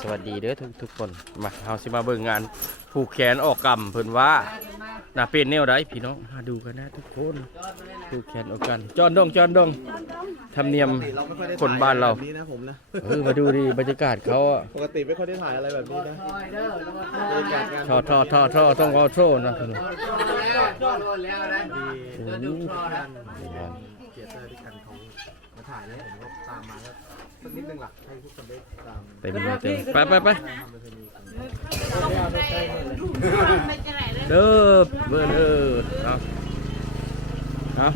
สวัสดีเด้อทุกทุกคนมาเฮาสิมาเบิ่งงานผูกแขนออกกรรมเพิ่นว่าน่าเป็นแนวใดพี่น้องมาดูกันนะทุกคนผูกแขนออกกันจอนดงจอนดงธรรมเนียมเราไม่ค่อยได้คนบ้านเราถ่ยแบบนี้นะผมนะเออมาดูดิบรรยากาศเขาอะปกติไม่ค่อยได้ถ่ายอะไรแบบนี้นะบรรยากาศงานท่อท่อท่อท่อต้องเอาโชว์นะพี่น้องดีโอ้โห เกียรติได้ด้วยกันเขามาถ่ายแล้วผมก็ตามมาแล้วสักนิดนึงหลักให้ทุกคนได้ตามเต็มเลยเต็มไปไปไปทำประเพณีกันเด้อเบิ่นเด้อเอาเอา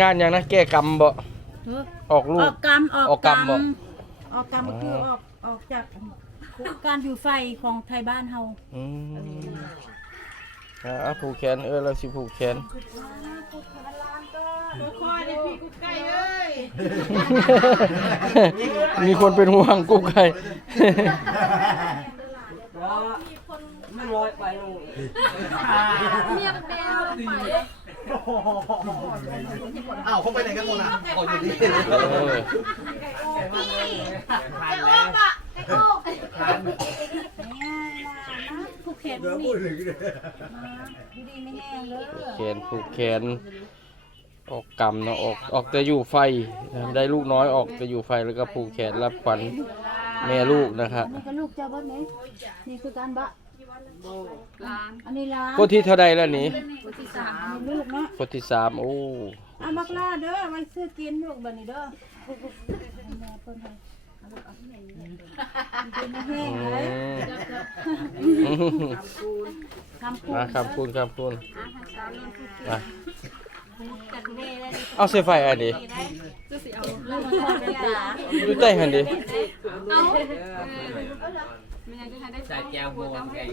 งานหยังนะแก้กรรมบ่ออกลูอกอกกรรมออกออกกรรมบ่ออกกรรมก็คือออกออกจากการอยู่ไฟของไทยบ้านเฮา อืมอ่าผูกแขนเออเราสิผูกแขนคอยได้พี่กุ๊กไก่เอ้ยมีคนเป็นห่วงกุ๊กไก่อ้าวเขาไปไหนกันหมดอะอ๋ออยู่นี่เออผู้แขน นี่ดีไม่แห้งเลยแขนผูกแขน ออกกรรมเนาะออกออกแต่อยู่ไฟนะได้ลูกน้อยออกแต่อยู่ไฟแล้วก็ผูกแขนรับขวัญแม่ลูกนะครับนี่ก็ลูกเจ้าบ้านนี้นี่คือการบะอันนี้ร้านคนที่เท่าใดแล้วนี่อันนี้ลูกเนาะคนที่สามโอ้เอาบักลาเด้อไว้ซื้อกินลูกบัดนี้เด้อ แม่เพิ่นให้ดีไม่แห้งอืเลยมคำพูดมาคำพูนคำพูนมาเอาเสไฟอันนี้ลูกมันทอดเป็นปลาดูใต้หันดิใส่แก้วโมนไก่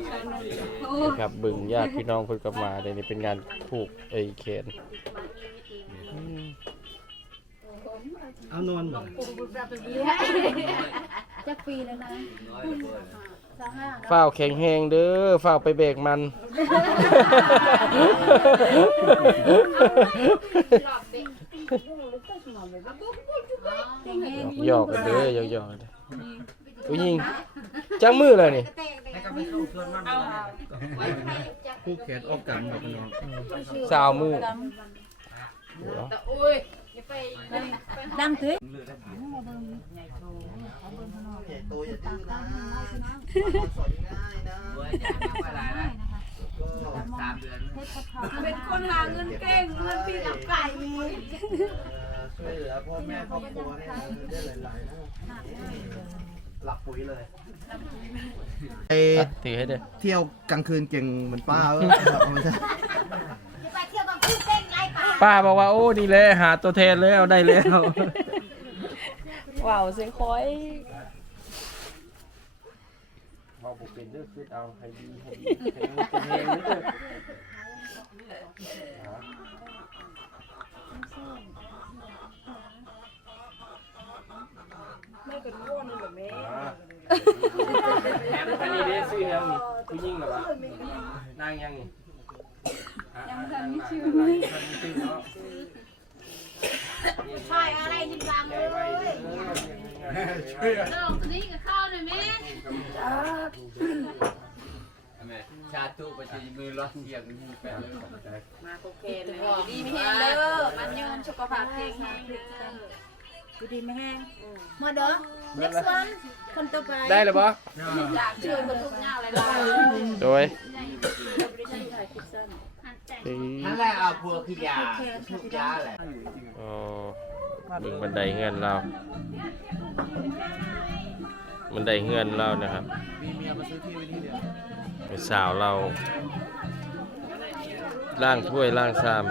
ครับบึงญาติพี่น้องเพิ่นก็มาเดี๋ยวนี้เป็นงานผูกไอ้แขน เอานอนเหมือนจักปีแล้วนะสามห้าเนาะฝ้าวแข็งแหงเด้อฝ้าวไปเบรกมันแห้งแห้งหยอกกันเด้อหยอกหยอกกันเด้อผู้หญิงจังมือเลยนี่ผู้แขนออกกันแบบน้องสาวมือ ดังถึงตัวอย่าดื้อนะสอนง่ายนะอะไรนะสามเดือนเป็นคนหาเงินเก่งเงินปีกับไก่ช่วยเหลือพ่อแม่ครอบครัวเนี่ยได้หลายๆนะหลับปุ๋ยเลยไปอะถือให้เด้อเที่ยวกลางคืนเก่งเหมือนป้าเออไม่ใช่ ป้าบอกว่าโอ้ดีเลยหาตัวแทนแล้วได้แล้วว้าวเสียงคอยเอาผมเป็นเลือกคิดเอาให้ดีให้ดีให้ดีเป็นเองนิดเดียวอันนี้ได้ซื้อยังนี่ผู้หญิงเหรอวะนางยังนี่ ยังทันมีชื่อไหมทันมีชื่อเนาะใช่อะไรจริงจังเลยชาตุไปจะมือร้อนเกียงมือแปะเลยดีไม่แห้งเด้อมันยืนสุขภาพแข็งแรงเด้อ ดูดีไม่แห้งมาเด้อ next one คนต่อไปได้เลยปะจากช่วยคนทุกอย่างเลยล่ะโดยนั่นแหละเอาพวกขี้ยาทุกยาแหละอ๋อดึงบันไดเฮือนเราบันไดเฮือนเรานะครับมีเมียมาซื้อที่ไว้ที่เดียวเป็นสาวเราล่างถ้วยล่างชาม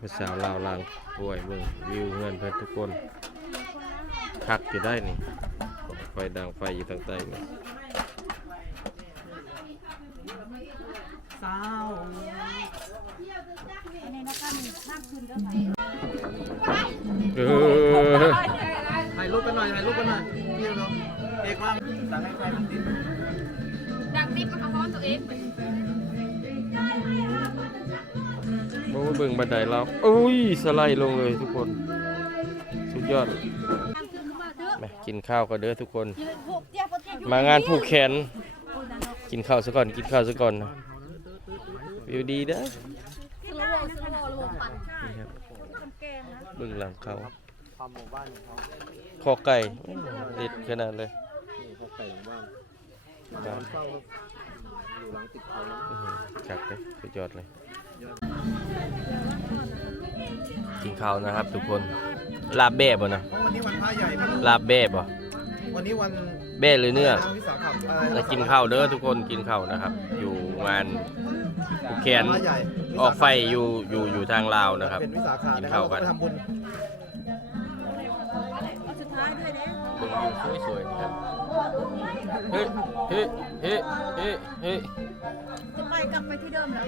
พี่เอกไม่ใช่เหรอเจ้าล่างเป็นสาวเราล่างถ้วยเบิ่งวิวเฮือนเพื่อนทุกคนคักอยู่ได้นี่ไฟดังไฟอยู่ทางใต้นี่สาวอันนี้นะคะมีห้ามคืนเด้อเออถ่ายรูปกันหน่อยถ่ายรูปกันหน่อยพี่เราเอกว่าสั่งให้ใครทำดิดังดิบมันก็ฮ้อนตัวเอง เเบิ่งบันไดเราอุ้ยสไลด์ลงเลยทุกคน สุดยอดมากินข้าวกันเด้อทุกคน มางานผูกแขน กินข้าวซะก่อน กินข้าวซะก่อนนะวิวดีเด้อนี่ครับเบิ่งหลังเขาคอไก่เด็ดขนาดเลยนี่เขาไก่ของบ้านบ้านเฝ้าอยู่หลังติดเขาจัดเลยสุดยอดเลย กินข้าวนะครับ ทุกคนลาบแบ่บ่นะเพราะวันนี้วันพระใหญ่ไม่รู้ลาบแบ่บ่วันนี้วันแบ่หรือเนื้อ วิสาขะอะไรแล้วกินข้าวเด้อทุกคนกินข้าวนะครับ อยู่งานผูกแขนพระใหญ่ออกไฟอยู่อยู่อยู่ทางลาวนะครับ เป็นวิสาขะกินนะครัข้าบวกันเราก็ไปทำบุญสุดท้ายด้วยเด้เบิ่งวิวสวยๆนะครับเฮ้เฮ้เฮ้เฮ้เฮ้ จะไปกลับไปที่เดิมแล้ว